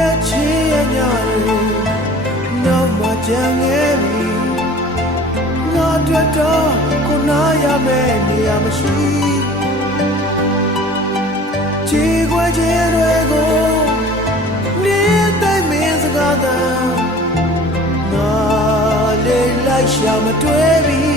ရဲ့ချီးရဲ့ညတွေနောက်မှကြံငယ်ပြီငါတို့တော့ကိုနာရမယ်နေရာမရှိချီးခွဲခြင်းတွေကိုနေတိုင်းမင်းစကားသာငါလေးလိုက်ရှာမတွေ့ပြီ